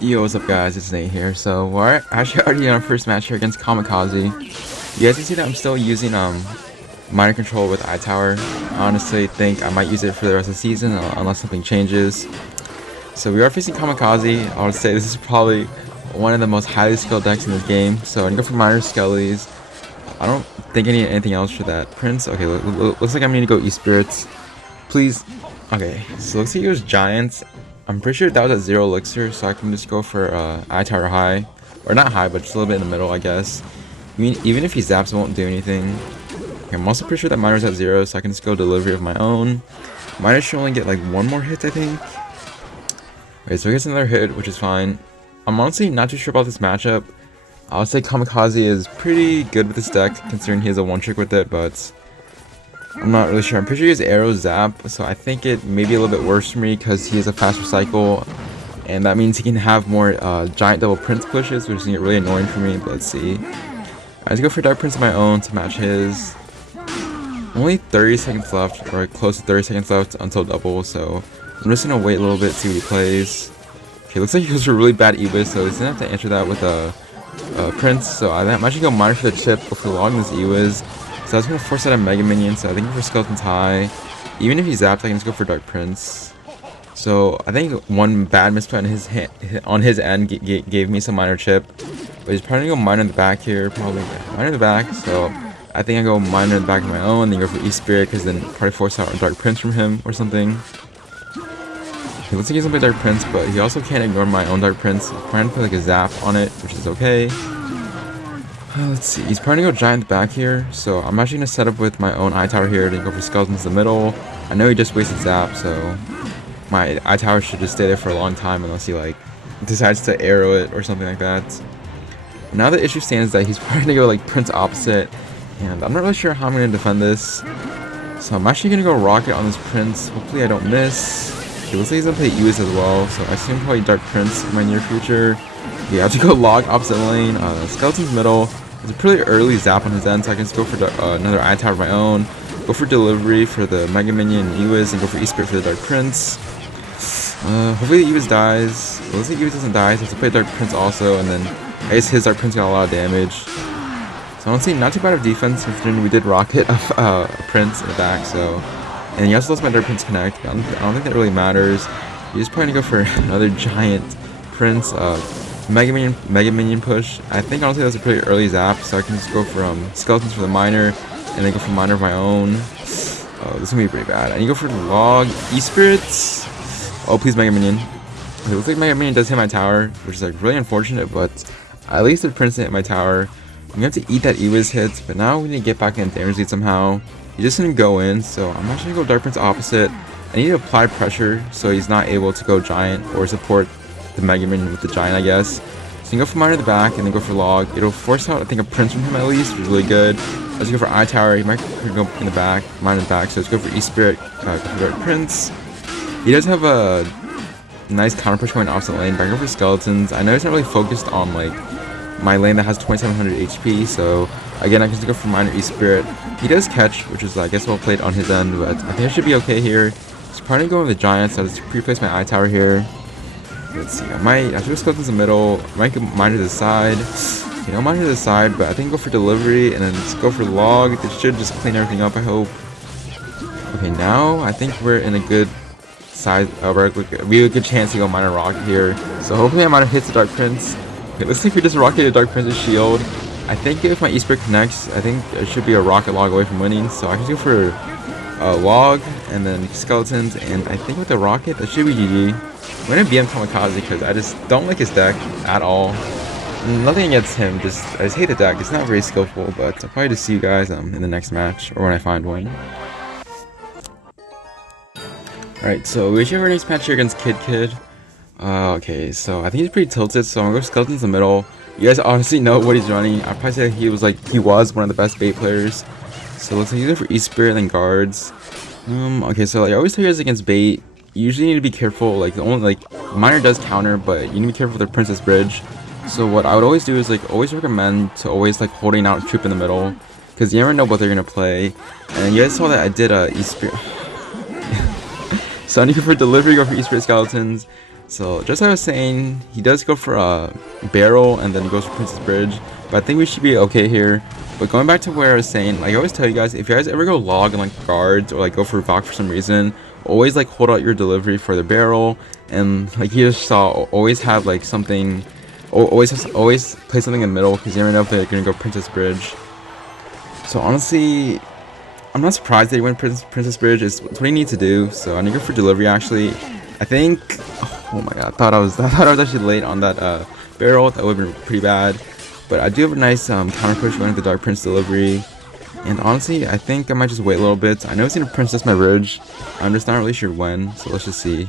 Yo, what's up guys, it's Nate here. So we're actually already in our first match here against Kamikaze. You guys can see that I'm still using minor control with iTower. I honestly think I might use it for the rest of the season unless something changes. So we are facing Kamikaze. I would say this is probably one of the most highly skilled decks in this game. So I'm gonna go for minor skellies. I don't think I need anything else for that. Prince, okay, looks like I'm gonna go E-Spirits. Please. Okay, so looks like it was Giants. I'm pretty sure that was at 0 elixir, so I can just go for iTower high. Or not high, but just a little bit in the middle, I guess. I mean, even if he zaps, it won't do anything. Okay, I'm also pretty sure that miner's at 0, so I can just go delivery of my own. Miner should only get like 1 more hit, I think. Okay, so he gets another hit, which is fine. I'm honestly not too sure about this matchup. I would say Kamikaze is pretty good with this deck, considering he has a 1-trick with it, but I'm not really sure. I'm pretty sure he has Arrow Zap, so I think it may be a little bit worse for me because he has a faster cycle, and that means he can have more giant double Prince pushes, which is going to get really annoying for me, but let's see. I just go for Dark Prince of my own to match his. Only 30 seconds left, or close to 30 seconds left until double, so I'm just going to wait a little bit to see what he plays. Okay, looks like he goes for a really bad Ewiz, so he's going to have to answer that with a Prince, so I'm actually going to miner for the chip, go for long this Ewiz. So I was going to force out a Mega Minion, so I think for Skeleton's high. Even if he zaps, I can just go for Dark Prince. So I think one bad misplay on his end gave me some minor chip. But he's probably going to go minor in the back here, probably minor in the back. So I think I go minor in the back of my own, then go for E-Spirit, because then probably force out a Dark Prince from him or something. He looks like he's going to play Dark Prince, but he also can't ignore my own Dark Prince. He's trying to put like a zap on it, which is okay. Let's see, he's probably gonna go giant back here, so I'm actually gonna set up with my own iTower here, then go for skeletons in the middle. I know he just wasted zap, so my iTower should just stay there for a long time unless he like decides to arrow it or something like that. Now the issue stands that he's probably gonna go like Prince opposite, and I'm not really sure how I'm gonna defend this. So I'm actually gonna go Rocket on this Prince. Hopefully I don't miss. It looks like he's gonna play Ewiz as well, so I assume probably Dark Prince in my near future. Yeah, I have to go log opposite lane. Skeleton's middle. It's a pretty early zap on his end, so I can just go for another iTower of my own. Go for delivery for the Mega Minion and Ewiz, and go for E-Spirit for the Dark Prince. Hopefully the Ewiz dies. Well, let's see if Ewiz doesn't die, so I have to play Dark Prince also, and then I guess his Dark Prince got a lot of damage. So honestly, not too bad of defense, considering we did rocket a Prince in the back, so. And he also lost my Dark Prince Connect, but I don't think that really matters. He's probably gonna go for another giant Prince. Mega Minion push. I think honestly that's a pretty early zap, so I can just go from skeletons for the miner, and then go for miner of my own. Oh, this is gonna be pretty bad. I need to go for log E-Spirits. Oh, please Mega Minion. It looks like Mega Minion does hit my tower, which is like really unfortunate, but at least the Prince hit my tower. I'm gonna have to eat that Ewiz hit, but now we need to get back in damage lead somehow. He just didn't go in, so I'm actually gonna go Dark Prince opposite. I need to apply pressure so he's not able to go giant or support the Mega Minion with the giant, I guess. So you can go for miner in the back and then go for log. It'll force out, I think, a Prince from him at least, which is really good. Let's go for iTower. He might go in the back, miner in the back. So let's go for E-Spirit, go for Dark Prince. He does have a nice counter push going opposite lane, but I go for skeletons. I know he's not really focused on like my lane that has 2700 HP, so again I can just go for minor E-Spirit. He does catch, which is I guess well played on his end, but I think I should be okay here. He's probably going with the giant, so I'll just pre-place my iTower here. Let's see, I should go skeletons in the middle, I might go miner to the side. You know, miner to the side, but I think go for delivery and then just go for log. This should just clean everything up, I hope. Okay, now I think we're in a good side, we have a good chance to go miner rocket here. So hopefully my miner hits the Dark Prince. Okay, looks like we just rocketed Dark Prince's shield. I think if my E-Spirit connects, I think it should be a rocket log away from winning. So I can go for log and then skeletons, and I think with the rocket that should be GG. I'm gonna BM Kamikaze because I just don't like his deck at all. Nothing against him, I just hate the deck. It's not very skillful, but I'll probably just see you guys in the next match or when I find one. Alright, so we should have our next match here against KidKid. Okay, so I think he's pretty tilted, so I'm gonna go skeletons in the middle. You guys honestly know what he's running. I'd probably say he was one of the best bait players. So let's either for E-Spirit and then guards. Okay, so I always tell you guys against bait, you usually need to be careful. Like the only miner does counter, but you need to be careful with the Princess Bridge. So what I would always do is always recommend to always holding out a troop in the middle, because you never know what they're gonna play. And you guys saw that I did E-Spirit. So I need to go for delivery, go for E-Spirit skeletons. So just like I was saying, he does go for a barrel and then he goes for Princess Bridge, but I think we should be okay here. But going back to where I was saying, like I always tell you guys, if you guys ever go log and like guards or like go for Valk for some reason, always like hold out your delivery for the barrel, and like you just saw, always have like something, always play something in the middle because you never know if they're gonna go Princess Bridge. So honestly, I'm not surprised that he went Princess Bridge. It's what he needs to do. So I need to go for delivery actually. I think. Oh my god! I thought I was actually late on that barrel. That would have been pretty bad. But I do have a nice counter push going to the Dark Prince delivery. And honestly, I think I might just wait a little bit. I know he's gonna Princess my bridge. I'm just not really sure when. So let's just see.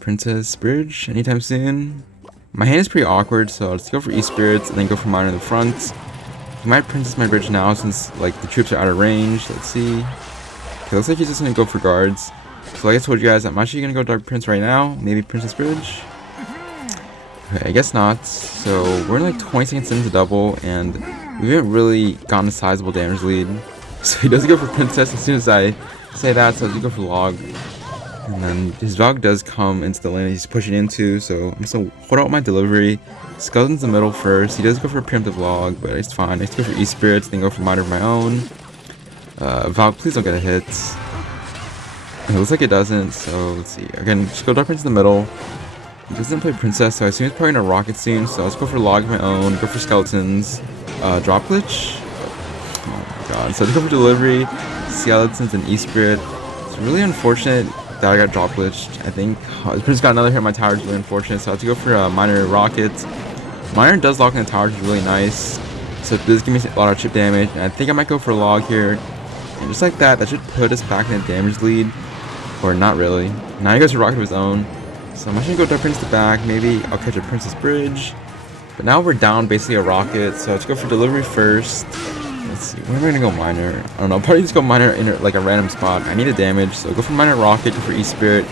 Princess Bridge anytime soon. My hand is pretty awkward, so let's go for E-Spirits and then go for mine in the front. He might Princess my bridge now since like the troops are out of range. Let's see. Okay, looks like he's just gonna go for guards. So like I told you guys, I'm actually gonna go Dark Prince right now. Maybe Princess Bridge. Okay, I guess not. So we're like 20 seconds into double, and we haven't really gotten a sizable damage lead. So he does go for Princess as soon as I say that. So he go for log, and then his Valk does come into the lane he's pushing into. So I'm just gonna hold out my delivery. Skeleton's in the middle first. He does go for a preemptive log, but it's fine. I just go for E-Spirits, then go for Miner of my own. Valk, please don't get a hit. It looks like it doesn't, so let's see. Again, just go Dark Prince in the middle. He doesn't play Princess, so I assume he's probably gonna rocket soon. So let's go for log of my own, go for skeletons. Drop glitch? Oh my god. So let's go for delivery, skeletons, and E-Spirit. It's really unfortunate that I got drop glitched. I think Prince got another hit on my tower, is really unfortunate. So I have to go for a Miner rocket. Miner does lock in the tower, which is really nice. So this gives me a lot of chip damage. And I think I might go for a log here. And just like that, that should put us back in the damage lead. Or not really. Now he goes to rocket of his own. So I'm actually gonna go Dark Prince to back. Maybe I'll catch a Princess Bridge. But now we're down basically a rocket. So let's go for delivery first. Let's see. Where am I gonna go miner? I don't know. Probably just go miner in like a random spot. I need a damage. So go for miner rocket, go for E-Spirit.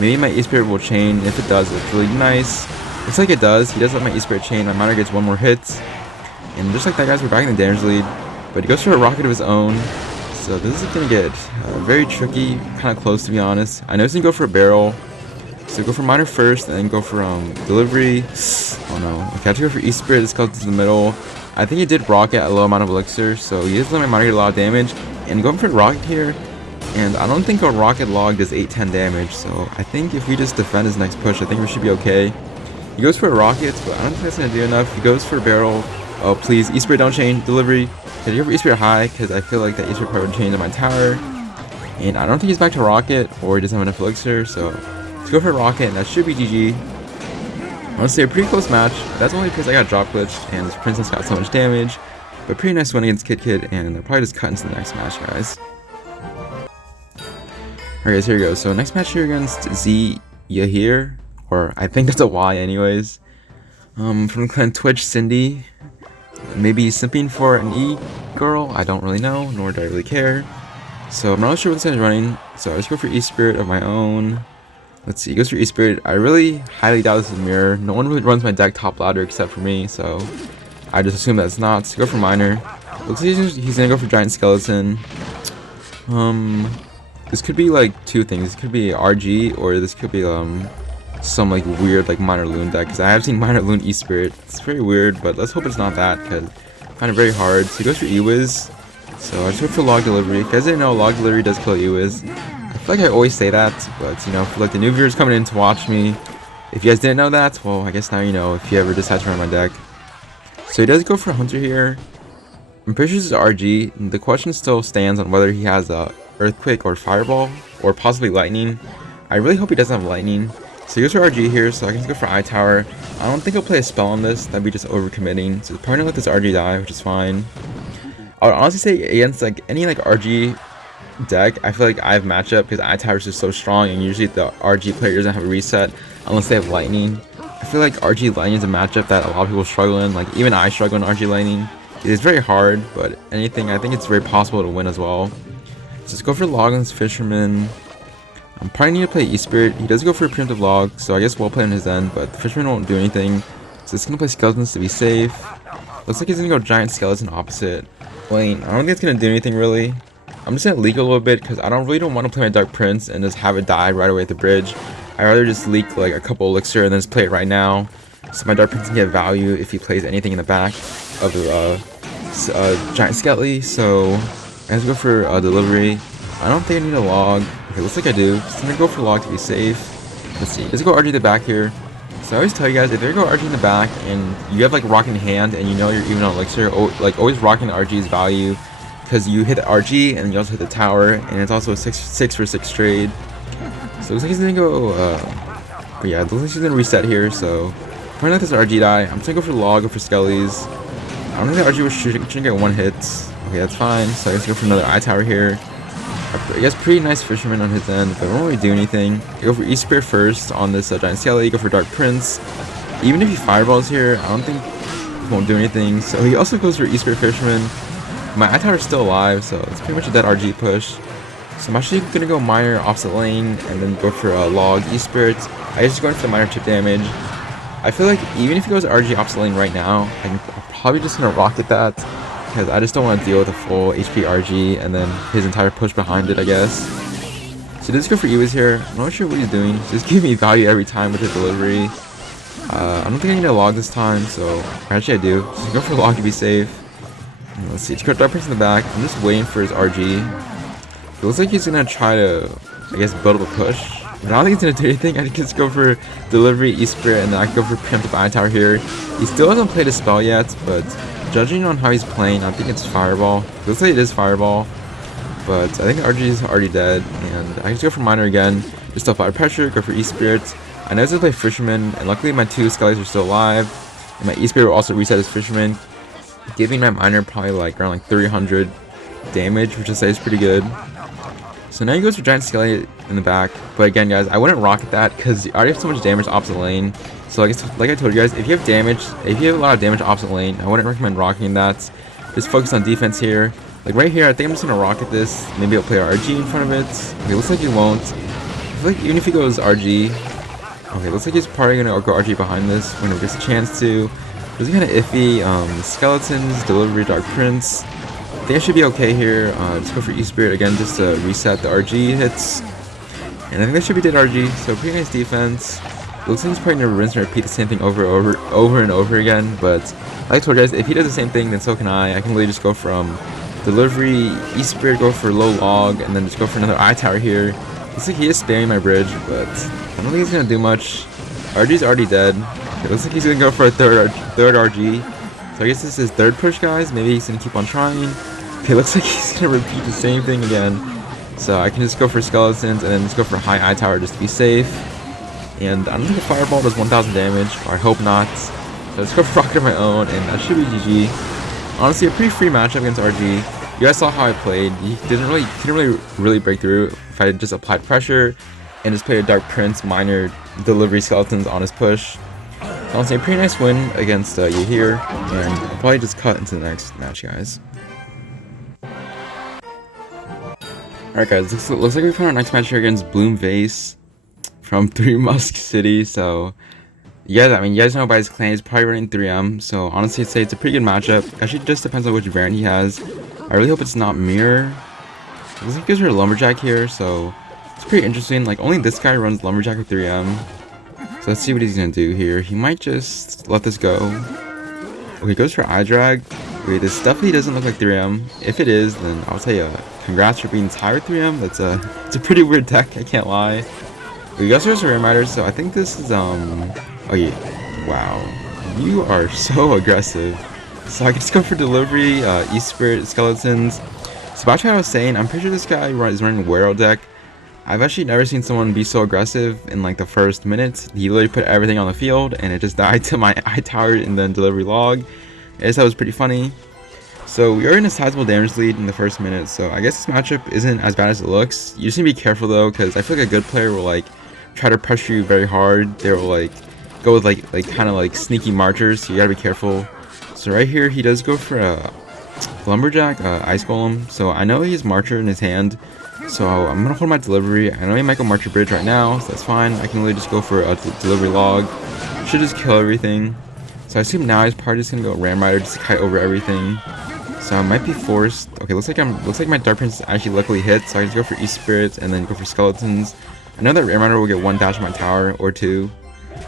Maybe my E-Spirit will chain. If it does, it's really nice. Looks like it does. He does let my E-Spirit chain. My miner gets one more hit. And just like that, guys, we're back in the damage lead. But he goes for a rocket of his own. So this is going to get very tricky, kind of close to be honest. I know he's going to go for a barrel. So go for miner first and then go for delivery. Oh no. Okay, I have to go for E-Spirit, the skeleton's in the middle. I think he did rocket at a low amount of elixir, so he is letting my miner get a lot of damage. And going for rocket here, and I don't think a rocket log does 8-10 damage, so I think if we just defend his next push, I think we should be okay. He goes for a rocket, but I don't think that's going to do enough. He goes for a barrel. Oh please, E-Spirit don't chain, delivery. Can you go for E-Spirit high, because I feel like that E-Spirit probably would change on my tower. And I don't think he's back to rocket, or he doesn't have enough elixir, so let's go for rocket, and that should be GG. Honestly, a pretty close match. That's only because I got drop glitched, and this Princess got so much damage. But pretty nice win against KidKid, and I'll probably just cut into the next match, guys. Alright guys, here we go. So next match here against Z Yahir, or I think that's a Y anyways. From the clan Twitch, Cindy. Maybe simping for an E-girl, I don't really know, nor do I really care. So I'm not really sure what this guy is running, so I just go for E-Spirit of my own. Let's see, he goes for E-Spirit. I really highly doubt this is Mirror. No one really runs my deck top ladder except for me, so I just assume that's not. So go for Miner. Looks like he's gonna go for Giant Skeleton. This could be like two things. This could be RG, or this could be some like weird like Miner Loon deck, because I have seen Miner Loon E-Spirit. It's very weird, but let's hope it's not that, because I find it very hard. So he goes for E-Wiz. So I just went for log delivery. If you guys didn't know, log delivery does kill E-Wiz. I feel like I always say that, but you know, for like the new viewers coming in to watch me, if you guys didn't know that, well, I guess now you know if you ever decide to run my deck. So he does go for Hunter here. I'm pretty sure this is RG. And the question still stands on whether he has a Earthquake or Fireball, or possibly Lightning. I really hope he doesn't have Lightning. So he goes for RG here, so I can just go for Eye Tower. I don't think he'll play a spell on this, that'd be just overcommitting. So he's probably gonna let this RG die, which is fine. I would honestly say against like any like RG deck, I feel like I have matchup because Eye Tower is just so strong, and usually the RG player doesn't have a reset unless they have Lightning. I feel like RG Lightning is a matchup that a lot of people struggle in, like even I struggle in RG Lightning. It's very hard, but anything, I think it's very possible to win as well. So let's go for Loglin's Fisherman. I'm probably need to play E-Spirit. He does go for a preemptive log, so I guess we'll play on his end, but the Fisherman won't do anything. So it's gonna play Skeletons to be safe. Looks like he's gonna go Giant Skeleton opposite. Wait, I don't think it's gonna do anything really. I'm just gonna leak a little bit because I really don't want to play my Dark Prince and just have it die right away at the bridge. I'd rather just leak like a couple elixir and then just play it right now, so my Dark Prince can get value if he plays anything in the back of the Giant Skelly. So I have to go for delivery. I don't think I need a log. Okay, looks like I do. Just gonna go for log to be safe. Let's see. Let's go RG the back here. So I always tell you guys, if you go RG in the back and you have like rock in hand and you know you're even on elixir, like always rocking the RG's value, because you hit the RG and you also hit the tower, and it's also a 6 for 6 trade. So it looks like he's gonna go. But yeah, it looks like he's gonna reset here. So probably not this RG die. I'm just gonna go for log or for skellies. I don't think the RG shouldn't get 1 hit. Okay, that's fine. So I guess go for another eye tower here. I guess pretty nice fisherman on his end, but I won't really do anything. I go for E-Spear first on this Giant Skelly, go for Dark Prince. Even if he fireballs here, I don't think he won't do anything. So he also goes for E-Spear Fisherman. My eye tower is still alive, so it's pretty much a dead RG push. So I'm actually gonna go Miner opposite lane and then go for a log E-Spirit. I just going for the Miner chip damage. I feel like even if he goes RG opposite lane right now, I'm probably just gonna rocket that, because I just don't want to deal with a full HP RG and then his entire push behind it, I guess. So let's go for Ewas here. I'm not sure what he's doing. Just give me value every time with the delivery. I don't think I need a log this time, so actually I do. So go for log to be safe. And let's see. Let's go Dark Prince in the back. I'm just waiting for his RG. It looks like he's gonna try to, I guess, build up a push. But I don't think he's gonna do anything. I can just go for delivery, E-Spirit, and then I can go for preemptive eye tower here. He still hasn't played a spell yet, but judging on how he's playing, I think it's Fireball. It looks like it is Fireball, but I think the RG is already dead, and I can just go for Miner again, just apply pressure, go for E-Spirit. I know he's gonna play Fisherman, and luckily my 2 Skellies are still alive, and my E-Spirit will also reset as Fisherman, giving my Miner probably like around like 300 damage, which I say is pretty good. So now he goes for Giant Skelly in the back, but again guys, I wouldn't rocket that because you already have so much damage opposite lane. So like I told you guys, if you have a lot of damage opposite lane, I wouldn't recommend rocking that. Just focus on defense here. Like right here, I think I'm just gonna rocket this. Maybe I'll play RG in front of it. Okay, looks like he won't. I feel like even if he goes RG, okay, looks like he's probably gonna go RG behind this when he gets a chance to. This is kind of iffy. Skeletons, delivery, Dark Prince. I think I should be okay here. Just go for E-Spirit again, just to reset the RG hits. And I think that should be dead RG. So pretty nice defense. Looks like he's probably gonna rinse and repeat the same thing over and over again. But like I told you guys, if he does the same thing, then so can I. I can literally just go from delivery, E-Spirit, go for low log, and then just go for another eye tower here. Looks like he is spamming my bridge, but I don't think he's gonna do much. RG's already dead. It looks like he's gonna go for a third RG. So I guess this is his 3rd push, guys. Maybe he's gonna keep on trying. Okay, looks like he's gonna repeat the same thing again. So I can just go for skeletons and then just go for high eye tower just to be safe. And I don't think the fireball does 1000 damage, or I hope not. So let's go for rocket of my own, and that should be GG. Honestly, a pretty free matchup against RG. You guys saw how I played. He couldn't really break through if I just applied pressure and just played a Dark Prince, Miner, delivery skeletons on his push. Honestly, a pretty nice win against you here, and I'll probably just cut into the next match, guys. Alright guys, looks like we found our next match here against Bloom Vase from 3 Musk City. So yeah, I mean, you guys know by his clan, he's probably running 3M. So honestly, I'd say it's a pretty good matchup. Actually, it just depends on which variant he has. I really hope it's not Mirror. It looks like he goes for a Lumberjack here, so it's pretty interesting. Like, only this guy runs Lumberjack with 3M. So let's see what he's gonna do here. He might just let this go. Oh, he goes for eye drag. Wait, this definitely doesn't look like 3M. If it is, then I'll tell you, congrats for being tied with 3M. It's a pretty weird deck, I can't lie. We got some Rare Matters, so I think this is oh yeah, wow, you are so aggressive. So I can just go for delivery, E-Spirit, skeletons. So back to what I was saying, I'm pretty sure this guy is running Royale deck. I've actually never seen someone be so aggressive in like the first minute. He literally put everything on the field and it just died to my eye tower and then delivery log. I guess that was pretty funny. So we are in a sizable damage lead in the first minute, so I guess this matchup isn't as bad as it looks. You just need to be careful though, because I feel like a good player will like try to pressure you very hard. They will like go with like kind of like sneaky marchers, so you gotta be careful. So right here he does go for a Lumberjack, Ice Golem. So I know he has Marcher in his hand, so I'm gonna hold my delivery. I know he might go Marcher Bridge right now, so that's fine. I can really just go for a delivery log. Should just kill everything. So I assume now he's probably just gonna go Ram Rider just to kite over everything. So I might be forced. Okay, looks like my Dark Prince actually luckily hit, so I just go for E-Spirits and then go for Skeletons. I know that Rare Miner will get 1 dash on my tower or 2,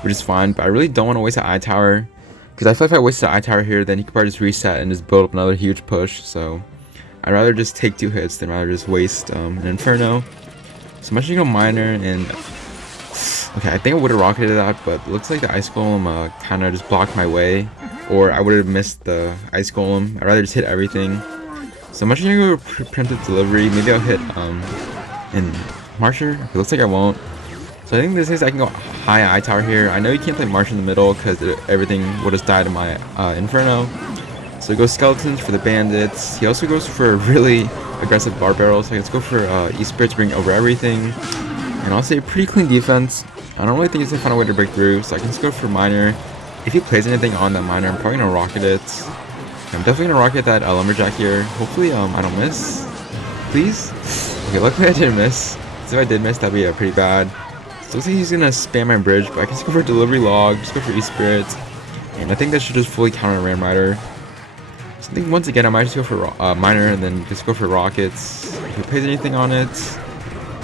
which is fine, but I really don't want to waste an eye tower, because I feel like if I wasted an eye tower here, then he could probably just reset and just build up another huge push. So I'd rather just take 2 hits than rather just waste an Inferno. So I'm actually gonna go Miner, and okay, I think I would have rocketed that, but it looks like the Ice Golem kind of just blocked my way, or I would have missed the Ice Golem. I'd rather just hit everything. So I'm actually gonna go Preemptive Delivery. Maybe I'll hit in Marsher. It looks like I won't. So I think this is I can go high eye tower here. I know you can't play Marsh in the middle because everything would have died in my Inferno. So he goes Skeletons for the Bandits. He also goes for a really aggressive Bar Barrel. So let's go for E-Spirit to bring over everything. And I'll say pretty clean defense. I don't really think he's gonna find a way to break through. So I can just go for Miner. If he plays anything on that Miner, I'm probably gonna rocket it. I'm definitely gonna rocket that Lumberjack here. Hopefully I don't miss. Please? Okay, luckily I didn't miss. So if I did miss, that'd be pretty bad. So looks like he's gonna spam my bridge, but I can just go for Delivery Log, just go for E-Spirit. And I think that should just fully counter Ram Rider. So I think once again I might just go for Miner and then just go for Rockets. If he plays anything on it.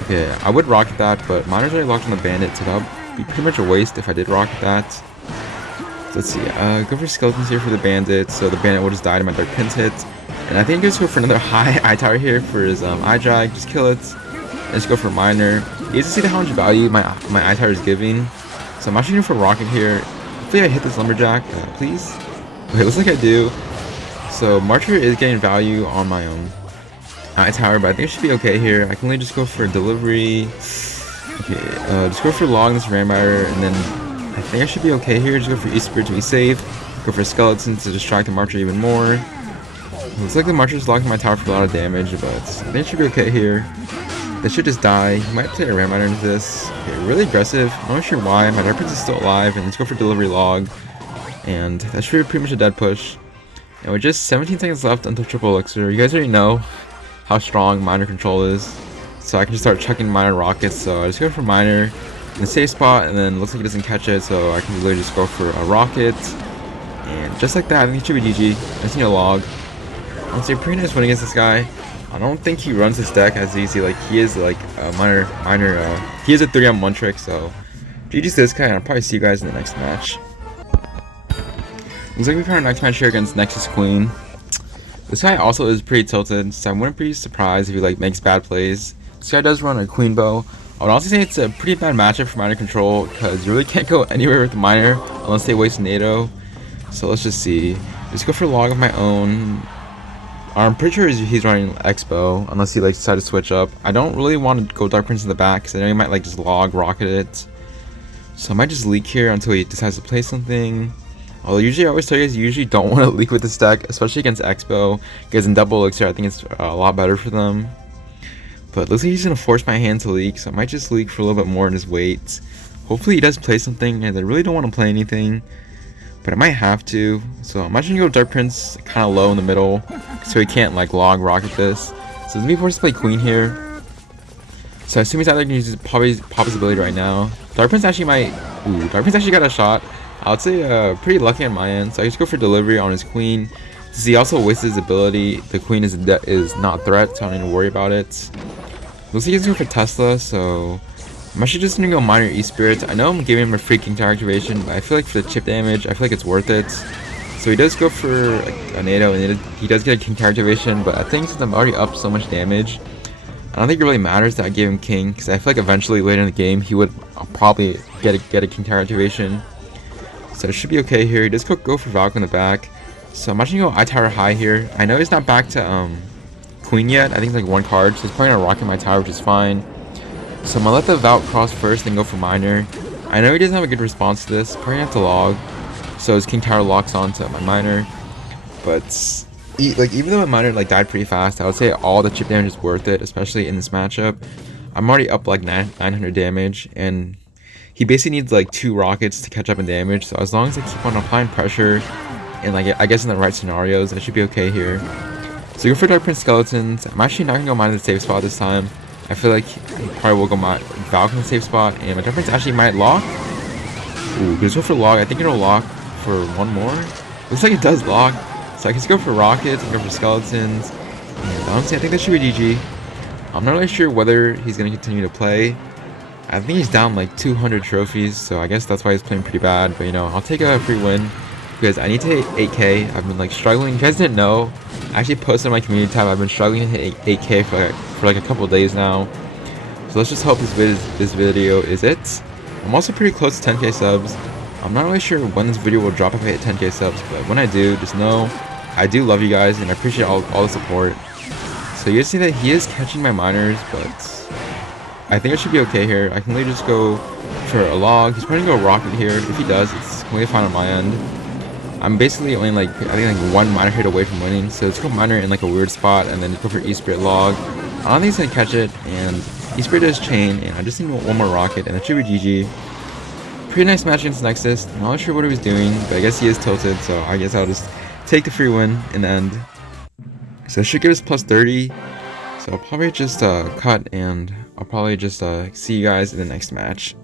Okay, I would rocket that, but Miner's already locked on the Bandit, so that would be pretty much a waste if I did rocket that. So let's see, go for Skeletons here for the Bandit, so the Bandit will just die to my Dark Pins hit. And I think I just go for another high eye tower here for his eye drag, just kill it. And just go for Miner. You get to see how much value my eye tower is giving. So I'm actually going for Rocket here. Hopefully I hit this Lumberjack, please. Okay, looks like I do. So Marcher is getting value on my eye tower, but I think it should be okay here. I can only just go for Delivery. Okay, just go for Log this Ram Rider, and then I think I should be okay here. Just go for E-Spirit to be safe. Go for Skeletons to distract the Marcher even more. Looks like the Marcher's locking my tower for a lot of damage, but I think it should be okay here. They should just die. He might play a Ram Rider into this. Okay, really aggressive. I'm not sure why. My Dark Prince is still alive, and let's go for Delivery Log. And that should be pretty much a dead push. And with just 17 seconds left until Triple Elixir, you guys already know how strong Miner control is. So I can just start chucking Miner rockets. So I just go for Miner in the safe spot, and then looks like he doesn't catch it, so I can literally just go for a rocket. And just like that, I think it should be GG. I just need a Log. I'll say pretty nice win against this guy. I don't think he runs his deck as easy. Like he is like a he is a 3-on-1 trick. So GG's this guy, and I'll probably see you guys in the next match. Looks like we found our next match here against Nexus Queen. This guy also is pretty tilted, so I wouldn't be surprised if he like makes bad plays. This guy does run a Queen Bow. I would also say it's a pretty bad matchup for Miner control because you really can't go anywhere with the Miner unless they waste NATO. So let's just see. Just go for Log of my own. I'm pretty sure he's running Expo, unless he like decided to switch up. I don't really want to go Dark Prince in the back, because I know he might like just Log rocket it. So I might just leak here until he decides to play something. Although usually I always tell you guys, you usually don't want to leak with this deck, especially against Expo. Because in Double Elixir, I think it's a lot better for them. But looks like he's going to force my hand to leak, so I might just leak for a little bit more and just wait. Hopefully he does play something, and I really don't want to play anything. But I might have to, so I'm actually gonna go Dark Prince kind of low in the middle, so he can't like Log rocket this. So let me force to play Queen here. So I assume he's either gonna use pop his ability right now. Dark Prince actually might. Ooh, Dark Prince actually got a shot. I would say pretty lucky on my end. So I just go for Delivery on his Queen. Since he also wasted his ability, the Queen is not a threat, so I don't need to worry about it. Looks like he's going for Tesla, so I'm actually just gonna go Miner E-Spirit. I know I'm giving him a free King Tower activation, but I feel like for the chip damage, I feel like it's worth it. So he does go for a NATO, and he does get a King Tower activation, but I think since I'm already up so much damage, I don't think it really matters that I gave him King, because I feel like eventually later in the game, he would probably get a King Tower activation. So it should be okay here. He does go for Valk in the back. So I'm actually gonna go iTower high here. I know he's not back to Queen yet. I think it's like 1 card, so he's probably gonna rocket my tower, which is fine. So I'm gonna let the Valk cross first, then go for Miner. I know he doesn't have a good response to this. Probably have to Log. So his King Tower locks onto my Miner. But even though my Miner like died pretty fast, I would say all the chip damage is worth it, especially in this matchup. I'm already up like 900 damage, and he basically needs like 2 rockets to catch up in damage. So as long as I keep on applying pressure, and like I guess in the right scenarios, I should be okay here. So go for Dark Prince Skeletons. I'm actually not gonna go Miner the safe spot this time. I feel like he probably will go Valk in the safe spot, and my Dark Prince actually might lock. Ooh, just go for Log. I think it'll lock for 1 more. Looks like it does lock. So I can just go for Rockets and go for Skeletons. And honestly, I think that should be GG. I'm not really sure whether he's going to continue to play. I think he's down like 200 trophies, so I guess that's why he's playing pretty bad. But you know, I'll take a free win because I need to hit 8k. I've been like struggling. You guys didn't know. I actually posted on my community tab. I've been struggling to hit 8k for like a couple of days now. So let's just hope this video is it. I'm also pretty close to 10k subs. I'm not really sure when this video will drop if I hit 10k subs, but when I do, just know I do love you guys and I appreciate all the support. So you guys see that he is catching my miners, but I think I should be okay here. I can literally just go for a log. He's probably gonna go rocket here. If he does, it's completely fine on my end. I'm basically only like, I think like one miner hit away from winning. So let's go miner in like a weird spot and then go for E-Spirit log. I don't think he's gonna catch it, and E-Spirit does chain, and I just need one more rocket, and it should be GG. Pretty nice match against Nexus. Not really sure what he was doing, but I guess he is tilted, so I guess I'll just take the free win in the end. So it should give us plus 30. So I'll probably just cut, and I'll probably just see you guys in the next match.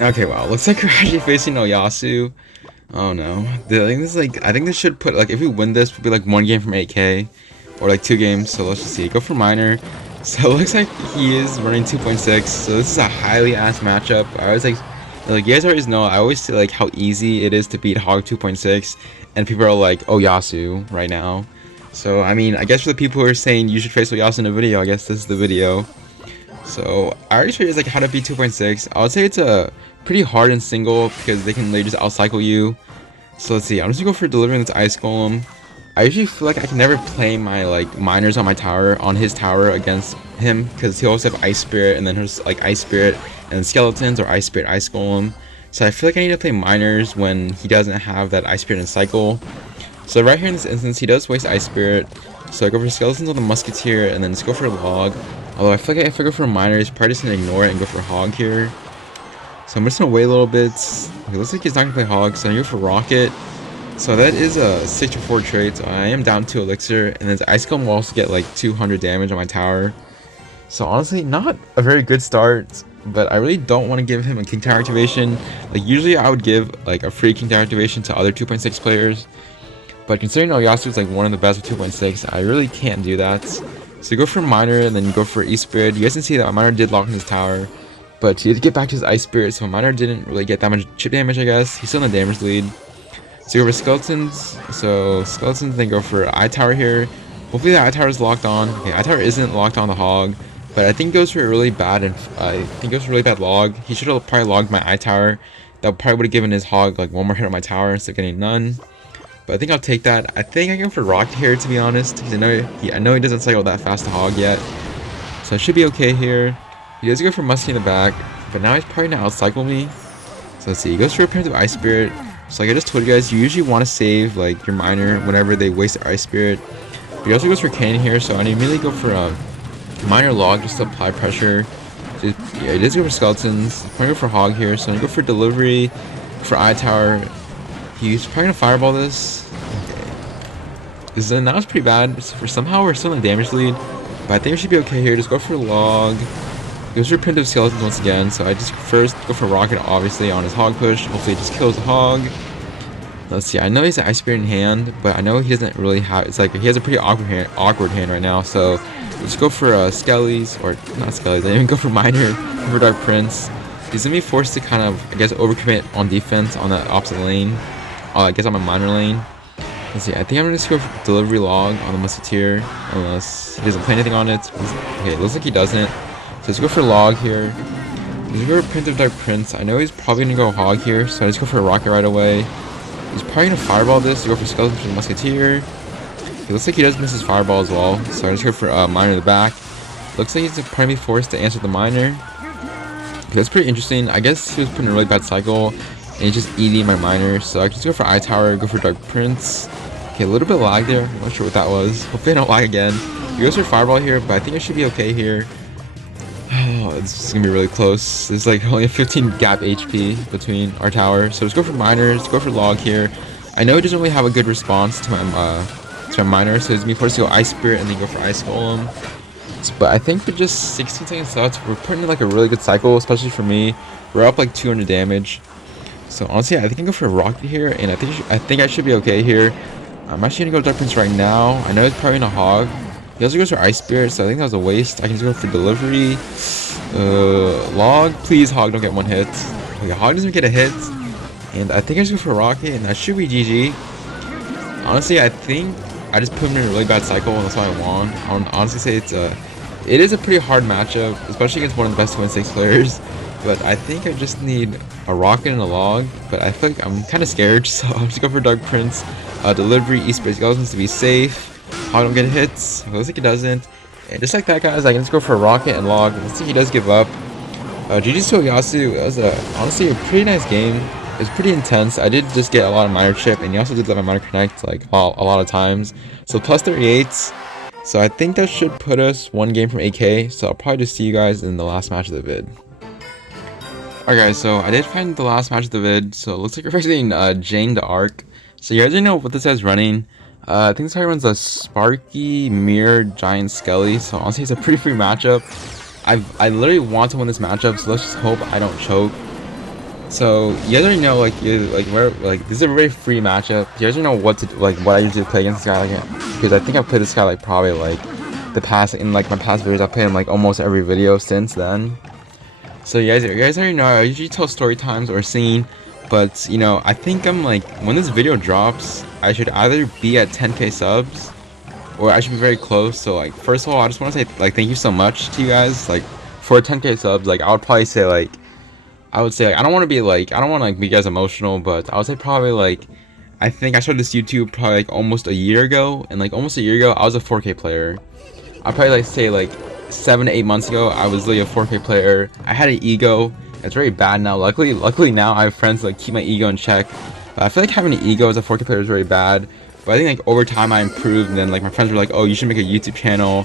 Okay, wow, looks like we're actually facing oyasu. Oh no, I think this should put, like, if we win this, we'll be like 1 game from 8k, or like 2 games. So let's just see. Go for miner. So it looks like he is running 2.6. So this is a highly ass matchup. I always like you guys always know, I always say like how easy it is to beat Hog 2.6, and people are like oyasu right now. So I mean, I guess for the people who are saying you should face oyasu in a video, I guess this is the video. So I already showed you like how to beat 2.6. I would say it's a pretty hard in single because they can literally just outcycle you. So let's see. I'm just gonna go for delivering this ice golem. I usually feel like I can never play my like miners on my tower, on his tower, against him, because he always have ice spirit, and then there's like ice spirit and skeletons, or ice spirit ice golem. So I feel like I need to play miners when he doesn't have that ice spirit and cycle. So right here in this instance, he does waste ice spirit. So I go for skeletons on the musketeer, and then just go for a log. Although I feel like if I go for a miner, he's probably just gonna ignore it and go for hog here. So I'm just gonna wait a little bit. Okay, looks like he's not gonna play hog, so I go for rocket. So that is a 64 trait, so I am down 2 elixir, and then ice golem will also get like 200 damage on my tower. So honestly, not a very good start, but I really don't want to give him a king tower activation. Like usually I would give like a free king tower activation to other 2.6 players, but considering oyasu is like one of the best with 2.6, I really can't do that. So you go for miner, and then you go for e-spirit. You guys can see that my miner did lock in his tower, but he did get back to his ice spirit, so my miner didn't really get that much chip damage, I guess. He's still in the damage lead. So you go for skeletons. So skeletons, then go for eye tower here. Hopefully the eye tower is locked on. Okay, eye tower isn't locked on the hog, but I think it goes for a really bad, log. He should have probably logged my eye tower. That probably would have given his hog like one more hit on my tower instead of getting none. But I think I'll take that. I think I can go for rocket here, to be honest, because I know he doesn't cycle that fast to hog yet. So I should be okay here. He does go for muskie in the back, but now he's probably gonna outcycle me. So let's see. He goes for a primitive ice spirit. So like I just told you guys, you usually want to save like your miner whenever they waste their ice spirit. But he also goes for cannon here, so I immediately go for a miner log just to apply pressure. So, yeah, he does go for skeletons. I'm gonna go for hog here, so I'm gonna go for delivery, for eye tower. He's probably gonna fireball this. Okay. Because then that was pretty bad. For somehow we're still in damage lead, but I think we should be okay here. Just go for log. He goes for primitive skeletons once again, so I just first go for rocket, obviously, on his hog push. Hopefully it just kills the hog. Let's see, I know he's an ice spirit in hand, but I know he doesn't really have, it's like he has a pretty awkward hand right now. So let's go for skellies, or not skellies, I even go for miner, for dark prince. He's gonna be forced to kind of, I guess, overcommit on defense on the opposite lane. I guess on my miner lane. Let's see, I think I'm gonna just go for delivery log on the musketeer, unless he doesn't play anything on it. Okay, it looks like he doesn't. So let's go for log here. Let's go for primitive dark prince. I know he's probably gonna go hog here, so I just go for a rocket right away. He's probably gonna fireball this to go for skeleton for the musketeer. It looks like he does miss his fireball as well, so I just go for miner in the back. Looks like he's probably forced to answer the miner. Okay, that's pretty interesting. I guess he was putting a really bad cycle, and he's just eating my miner. So I can just go for eye tower, go for dark prince. Okay, a little bit of lag there. I'm not sure what that was. Hopefully I don't lag again. He goes for fireball here, but I think I should be okay here. Oh, it's gonna be really close. There's like only a 15 gap HP between our towers. So let's go for miners, go for log here. I know he doesn't really have a good response to my miner, so he's gonna be forced to go ice spirit and then go for ice golem. But I think for just 16 seconds left, we're putting in like a really good cycle, especially for me. We're up like 200 damage. So honestly, I think I can go for a rocket here, and I think I should be okay here. I'm actually gonna go dark prince right now. I know he's probably in a hog. He also goes for ice spirit, so I think that was a waste. I can just go for delivery. Log, please, Hog, don't get one hit. Okay, Hog doesn't get a hit. And I think I just go for Rocket, and that should be GG. Honestly, I think I just put him in a really bad cycle, and that's why I won. I would honestly say it is a pretty hard matchup, especially against one of the best 2-6 players. But I think I just need a Rocket and a Log. But I feel like I'm kind of scared, so I'll just go for Dark Prince. Delivery, East-Space Skeletons to be safe. Hog don't get hits. It looks like he doesn't. And just like that, guys, I can just go for a Rocket and Log. Let's see, he does give up. GG's to Oyasu. It was honestly a pretty nice game. It was pretty intense. I did just get a lot of minor chip, and he also did let my minor connect like a lot of times. So plus 38. So I think that should put us one game from AK. So I'll probably just see you guys in the last match of the vid. Alright guys, so I did find the last match of the vid. So it looks like we're facing Jane the Arc. So you guys already know what this guy's running. I think this guy runs a Sparky Mirror Giant Skelly. So honestly, it's a pretty free matchup. I literally want to win this matchup, so let's just hope I don't choke. So you guys already know like this is a very free matchup. You guys already know what I usually play against this guy because I think I've played this guy like probably like my past videos. I've played him like almost every video since then. So you guys already know I usually tell story times or singing, but you know I think I'm like when this video drops I should either be at 10k subs or I should be very close. So like first of all I just want to say like thank you so much to you guys like for 10k subs. Like I would probably say like I don't want to like be guys emotional, but I would say probably like I think I started this YouTube probably like almost a year ago, and like almost a year ago I was a 4k player. I'd probably like say like 7 to 8 months ago I was literally a 4k player. I had an ego. It's very bad now. Luckily now I have friends that like keep my ego in check. But I feel like having an ego as a 4k player is very bad. But I think like over time I improved, and then like my friends were like, oh, you should make a YouTube channel.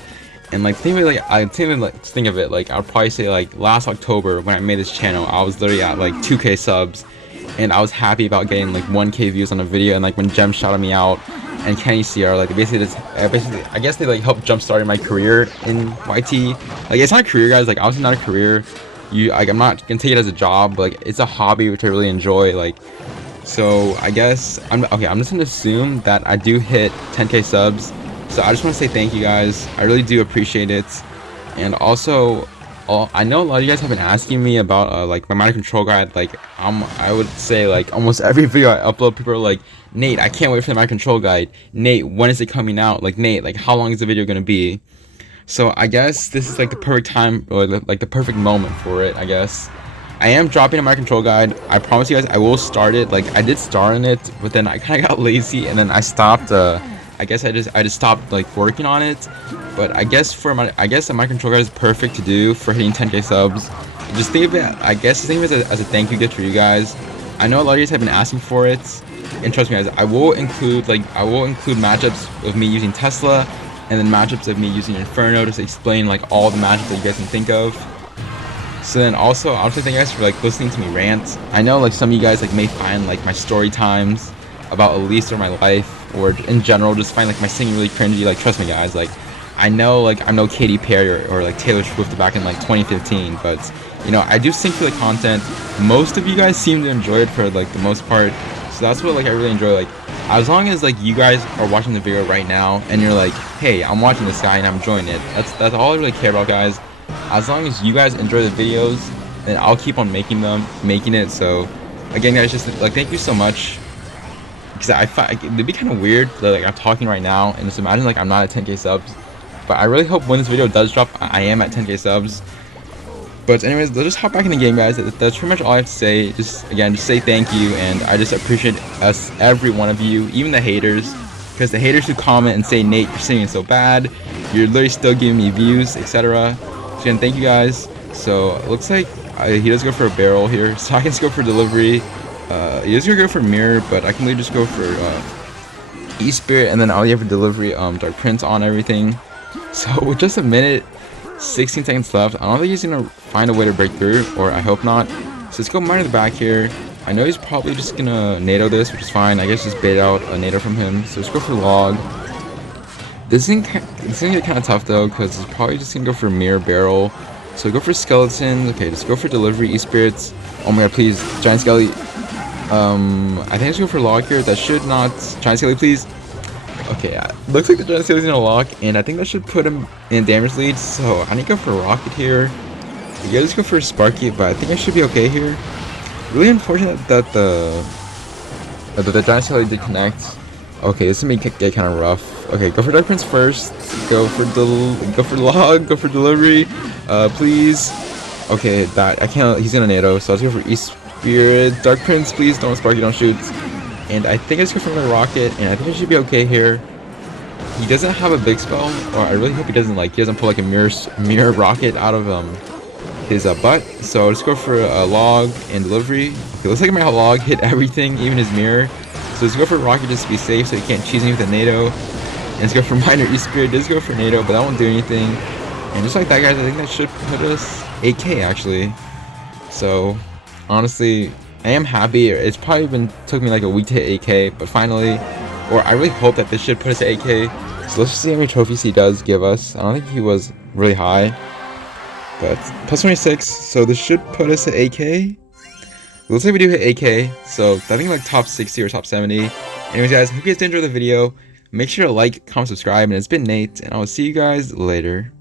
And like think of it like I'll probably say like last October when I made this channel I was literally at like 2k subs, and I was happy about getting like 1k views on a video. And like when Jem shouted me out and Kenny CR like basically I guess they like helped jumpstart my career in YT. Like it's not a career, guys, like obviously not a career. I'm not gonna take it as a job, but like it's a hobby which I really enjoy. Like so I guess I'm just gonna assume that I do hit 10k subs. So I just want to say thank you guys. I really do appreciate it. And also, I know a lot of you guys have been asking me about like my minor control guide. Like I would say like almost every video I upload, people are like, Nate, I can't wait for the minor control guide. Nate, when is it coming out? Like Nate, like how long is the video gonna be? So I guess this is like the perfect time, or like the perfect moment for it. I guess I am dropping a minor control guide. I promise you guys, I will start it. Like I did start on it, but then I kind of got lazy, and then I stopped. I guess I just stopped like working on it. But I guess the minor control guide is perfect to do for hitting 10k subs. Just think of it, I guess think of it as a thank you gift for you guys. I know a lot of you guys have been asking for it, and trust me guys, I will include matchups of me using Tesla, and then matchups of me using Inferno to explain like all the matchups that you guys can think of. So then also I want to thank you guys for like listening to me rant. I know like some of you guys like may find like my story times about Elise or my life, or in general just find like my singing really cringy. Like trust me guys, like I know like I'm no Katy Perry or like Taylor Swift back in like 2015, but you know I do sing for the content. Most of you guys seem to enjoy it for like the most part, so that's what like I really enjoy. Like as long as like you guys are watching the video right now and you're like, hey, I'm watching this guy and I'm enjoying it, that's all I really care about, guys. As long as you guys enjoy the videos, then I'll keep on making it. So again guys, just like thank you so much. Because I find it'd be kind of weird that like I'm talking right now and just imagine like I'm not at 10k subs. But I really hope when this video does drop I am at 10k subs. But anyways, let's just hop back in the game, guys. That's pretty much all I have to say. Just say thank you, and I just appreciate every one of you, even the haters, because the haters who comment and say, Nate, you're singing so bad, you're literally still giving me views, etc. So again, thank you guys. So it looks like he does go for a barrel here, so I can just go for delivery. He is gonna go for mirror, but I can literally just go for E-Spirit, and then I'll have for delivery Dark Prince on everything. So with just a minute 16 seconds left, I don't think he's gonna find a way to break through, or I hope not. So let's go mine to the back here. I know he's probably just gonna NATO this, which is fine. I guess just bait out a NATO from him. So let's go for log. This is gonna get kind of tough though, because he's probably just gonna go for mirror barrel. So go for skeletons. Okay, just go for delivery E-Spirits. Oh my god, please, giant skelly. I think let's go for log here. That should not. Giant skelly, please. Okay, looks like the giant skelly's gonna lock, and I think that should put him in damage lead. So I need to go for a rocket here. You guys go for Sparky, but I think I should be okay here. Really unfortunate that the Giant Sally did connect. Okay, this may get kind of rough. Okay, go for Dark Prince first. Go for log. Go for delivery. Please. Okay, that I can't. He's gonna NATO, so let's go for East Spirit. Dark Prince, please don't Sparky, don't shoot. And I think I just go for another rocket, and I think I should be okay here. He doesn't have a big spell, or I really hope he doesn't pull like a mirror rocket out of his butt. So let's go for a log and delivery. Okay, looks like my log hit everything, even his mirror. So let's go for rocket just to be safe, so he can't cheese me with a NATO. And let's go for minor East Spirit. Does go for NATO, but that won't do anything. And just like that, guys, I think that should put us 8K actually. So honestly, I am happy. It's probably took me like a week to hit 8K, but finally, or I really hope that this should put us at 8K. So let's just see how many trophies he does give us. I don't think he was really high, but plus 26. So this should put us at 8K. Looks like we do hit 8K. So I think like top 60 or top 70. Anyways, guys, hope you guys did enjoy the video. Make sure to like, comment, subscribe, and it's been Nate, and I will see you guys later.